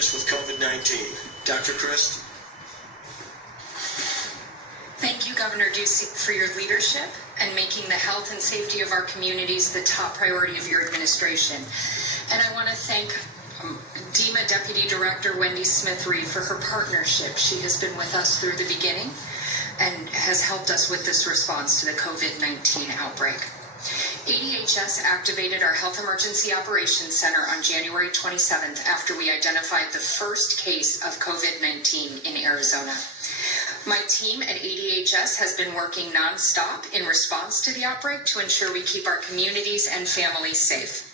latest with COVID-19. Dr. Christ? Thank you, Governor Ducey, for your leadership and making the health and safety of our communities the top priority of your administration. And I want to thank DEMA Deputy Director Wendy Smith-Reed for her partnership. She has been with us through the beginning and has helped us with this response to the COVID-19 outbreak. ADHS activated our Health Emergency Operations Center on January 27th after we identified the first case of COVID-19 in Arizona. My team at ADHS has been working nonstop in response to the outbreak to ensure we keep our communities and families safe.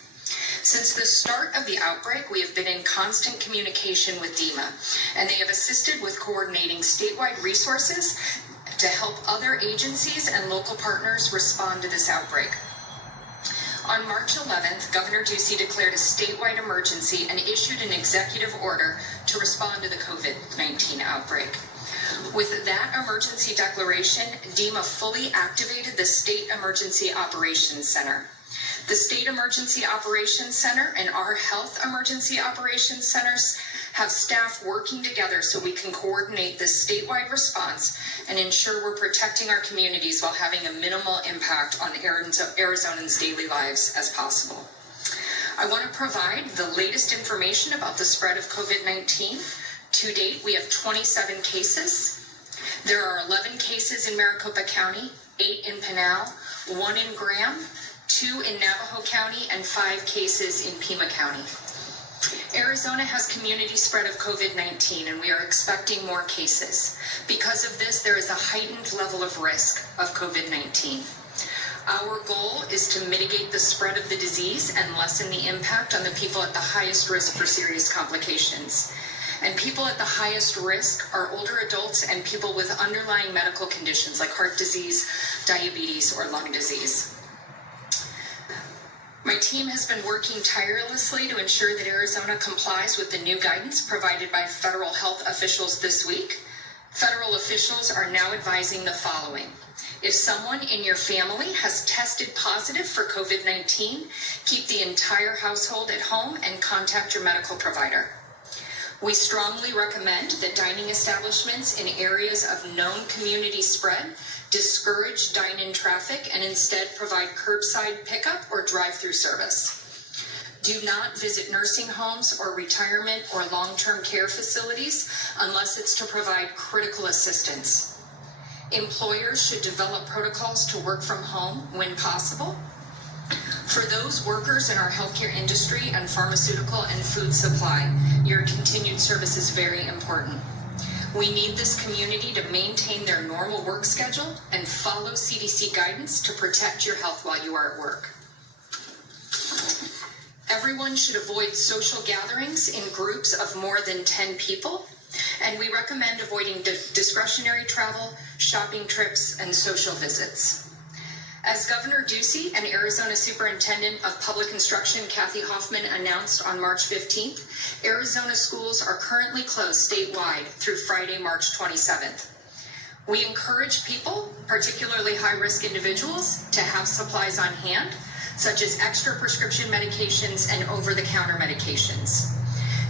Since the start of the outbreak, we have been in constant communication with DEMA, and they have assisted with coordinating statewide resources to help other agencies and local partners respond to this outbreak. On March 11th, Governor Ducey declared a statewide emergency and issued an executive order to respond to the COVID-19 outbreak. With that emergency declaration, DEMA fully activated the State Emergency Operations Center. The State Emergency Operations Center and our Health Emergency Operations Centers have staff working together so we can coordinate this statewide response and ensure we're protecting our communities while having a minimal impact on Arizonans' daily lives as possible. I want to provide the latest information about the spread of COVID-19. To date, we have 27 cases. There are 11 cases in Maricopa County, 8 in Pinal, 1 in Graham, 2 in Navajo County, and 5 cases in Pima County. Arizona has community spread of COVID-19, and we are expecting more cases. Because of this, there is a heightened level of risk of COVID-19. Our goal is to mitigate the spread of the disease and lessen the impact on the people at the highest risk for serious complications. And people at the highest risk are older adults and people with underlying medical conditions like heart disease, diabetes, or lung disease. My team has been working tirelessly to ensure that Arizona complies with the new guidance provided by federal health officials this week. Federal officials are now advising the following. If someone in your family has tested positive for COVID-19, keep the entire household at home and contact your medical provider. We strongly recommend that dining establishments in areas of known community spread discourage dine-in traffic and instead provide curbside pickup or drive-through service. Do not visit nursing homes or retirement or long-term care facilities unless it's to provide critical assistance. Employers should develop protocols to work from home when possible. For those workers in our healthcare industry and pharmaceutical and food supply, your continued service is very important. We need this community to maintain their normal work schedule and follow CDC guidance to protect your health while you are at work. Everyone should avoid social gatherings in groups of more than 10 people, and we recommend avoiding discretionary travel, shopping trips, and social visits. As Governor Ducey and Arizona Superintendent of Public Instruction Kathy Hoffman announced on March 15th, Arizona schools are currently closed statewide through Friday, March 27th. We encourage people, particularly high-risk individuals, to have supplies on hand, such as extra prescription medications and over-the-counter medications.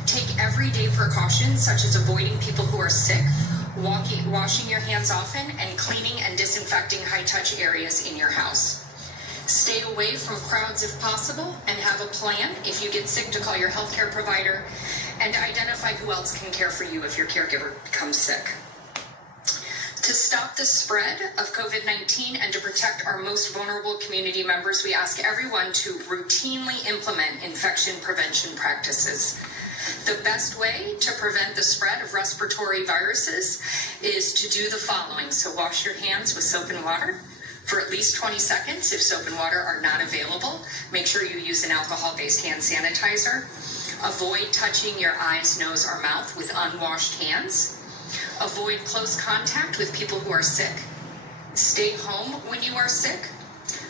Take everyday precautions, such as avoiding people who are sick, washing your hands often, and cleaning and disinfecting high-touch areas in your house. Stay away from crowds if possible, and have a plan if you get sick to call your healthcare provider, and identify who else can care for you if your caregiver becomes sick. To stop the spread of COVID-19 and to protect our most vulnerable community members, we ask everyone to routinely implement infection prevention practices. The best way to prevent the spread of respiratory viruses is to do the following. So wash your hands with soap and water for at least 20 seconds. If soap and water are not available, make sure you use an alcohol-based hand sanitizer. Avoid touching your eyes, nose, or mouth with unwashed hands. Avoid close contact with people who are sick. Stay home when you are sick.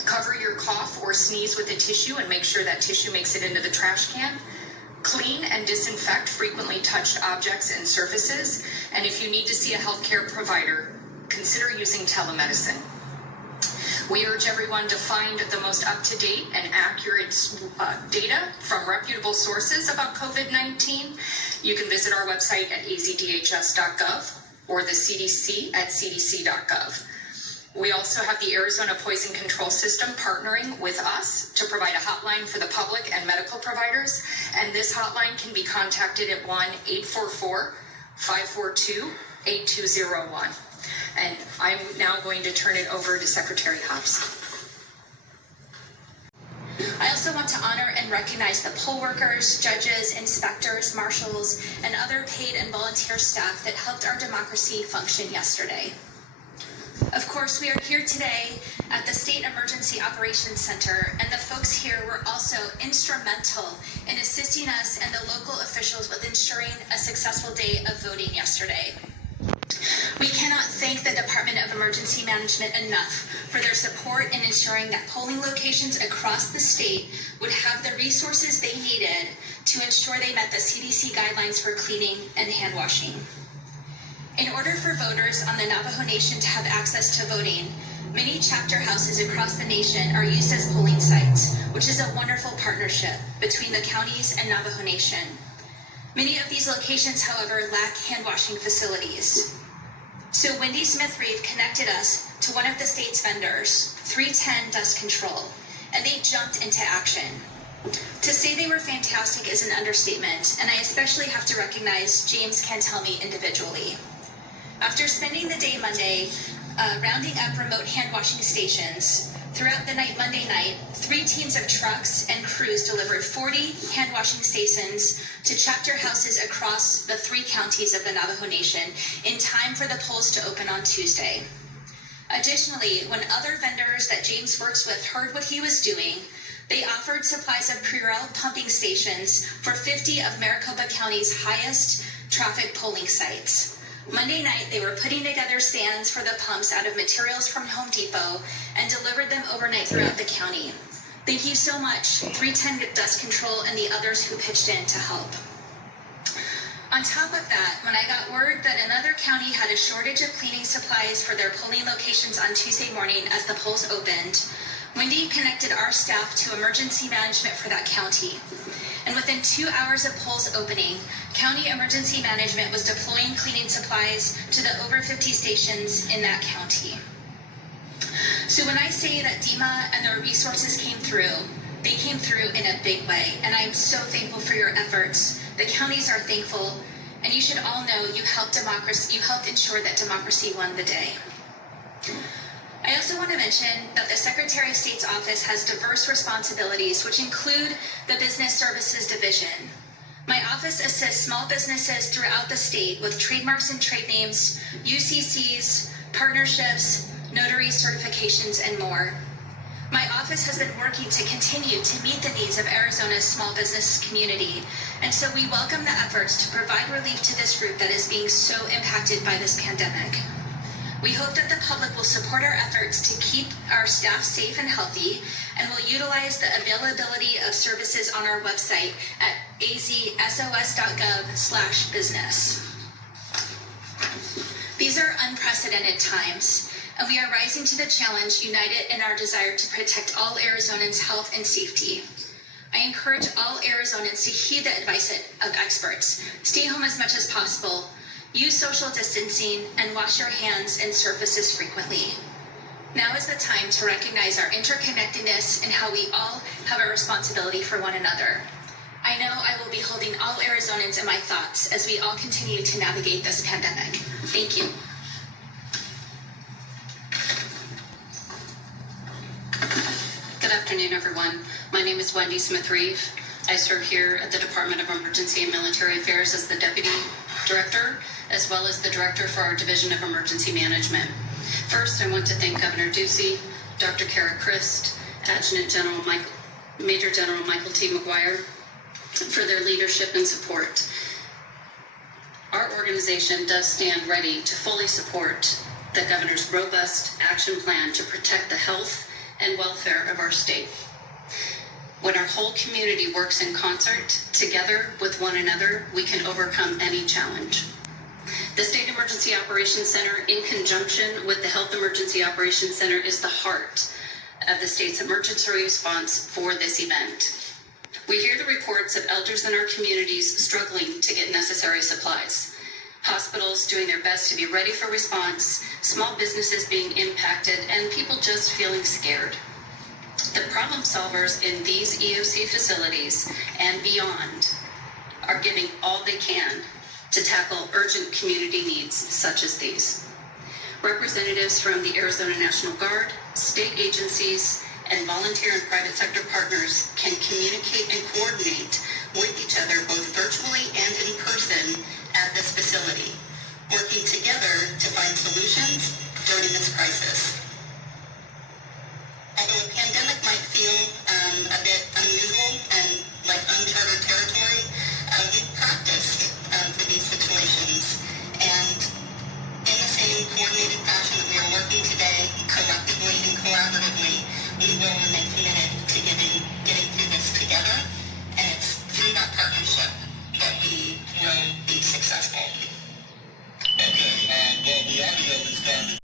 Cover your cough or sneeze with a tissue and make sure that tissue makes it into the trash can. Clean and disinfect frequently touched objects and surfaces. And if you need to see a healthcare provider, consider using telemedicine. We urge everyone to find the most up-to-date and accurate data from reputable sources about COVID-19. You can visit our website at azdhs.gov or the CDC at cdc.gov. We also have the Arizona Poison Control System partnering with us to provide a hotline for the public and medical providers, and this hotline can be contacted at 1-844-542-8201. And I'm now going to turn it over to Secretary Hobbs. I also want to honor and recognize the poll workers, judges, inspectors, marshals, and other paid and volunteer staff that helped our democracy function yesterday. Of course, we are here today at the State Emergency Operations Center, and the folks here were also instrumental in assisting us and the local officials with ensuring a successful day of voting yesterday. We cannot thank the Department of Emergency Management enough for their support in ensuring that polling locations across the state would have the resources they needed to ensure they met the CDC guidelines for cleaning and hand washing. In order for voters on the Navajo Nation to have access to voting, many chapter houses across the nation are used as polling sites, which is a wonderful partnership between the counties and Navajo Nation. Many of these locations, however, lack hand washing facilities. So Wendy Smith-Reeve connected us to one of the state's vendors, 310 Dust Control, and they jumped into action. To say they were fantastic is an understatement, and I especially have to recognize James Cantelmi individually. After spending the day Monday rounding up remote hand washing stations, throughout the night Monday night, 3 teams of trucks and crews delivered 40 hand washing stations to chapter houses across the 3 counties of the Navajo Nation in time for the polls to open on Tuesday. Additionally, when other vendors that James works with heard what he was doing, they offered supplies of Purell pumping stations for 50 of Maricopa County's highest traffic polling sites. Monday night, they were putting together stands for the pumps out of materials from Home Depot and delivered them overnight throughout the county. Thank you so much, 310 Dust Control and the others who pitched in to help. On top of that, when I got word that another county had a shortage of cleaning supplies for their polling locations on Tuesday morning as the polls opened, Wendy connected our staff to emergency management for that county. And within 2 hours of polls opening, County Emergency Management was deploying cleaning supplies to the over 50 stations in that county. So when I say that DEMA and their resources came through, they came through in a big way, and I'm so thankful for your efforts. The counties are thankful, and you should all know you helped ensure that democracy won the day. I also want to mention that the Secretary of State's office has diverse responsibilities, which include the Business Services Division. My office assists small businesses throughout the state with trademarks and trade names, UCCs, partnerships, notary certifications, and more. My office has been working to continue to meet the needs of Arizona's small business community, and so we welcome the efforts to provide relief to this group that is being so impacted by this pandemic. We hope that the public will support our efforts to keep our staff safe and healthy, and will utilize the availability of services on our website at azsos.gov/business. These are unprecedented times, and we are rising to the challenge united in our desire to protect all Arizonans' health and safety. I encourage all Arizonans to heed the advice of experts. Stay home as much as possible. Use social distancing and wash your hands and surfaces frequently. Now is the time to recognize our interconnectedness and how we all have a responsibility for one another. I know I will be holding all Arizonans in my thoughts as we all continue to navigate this pandemic. Thank you. Good afternoon, everyone. My name is Wendy Smith-Reeve. I serve here at the Department of Emergency and Military Affairs as the Deputy Director, as well as the Director for our Division of Emergency Management. First, I want to thank Governor Ducey, Dr. Kara Christ, Major General Michael T. McGuire for their leadership and support. Our organization does stand ready to fully support the Governor's robust action plan to protect the health and welfare of our state. When our whole community works in concert, together with one another, we can overcome any challenge. The State Emergency Operations Center, in conjunction with the Health Emergency Operations Center, is the heart of the state's emergency response for this event. We hear the reports of elders in our communities struggling to get necessary supplies, hospitals doing their best to be ready for response, small businesses being impacted, and people just feeling scared. The problem solvers in these EOC facilities and beyond are giving all they can to tackle urgent community needs such as these. Representatives from the Arizona National Guard, state agencies, and volunteer and private sector partners can communicate and coordinate with each other both virtually and in person at this facility, working together to find solutions during this crisis. Although a pandemic might feel a bit unusual and like uncharted territory, we've practiced for these situations, and in the same coordinated fashion that we are working today, collectively and collaboratively, we will remain committed to getting through this together, and it's through that partnership that we will be successful. Okay, well, the audio is done.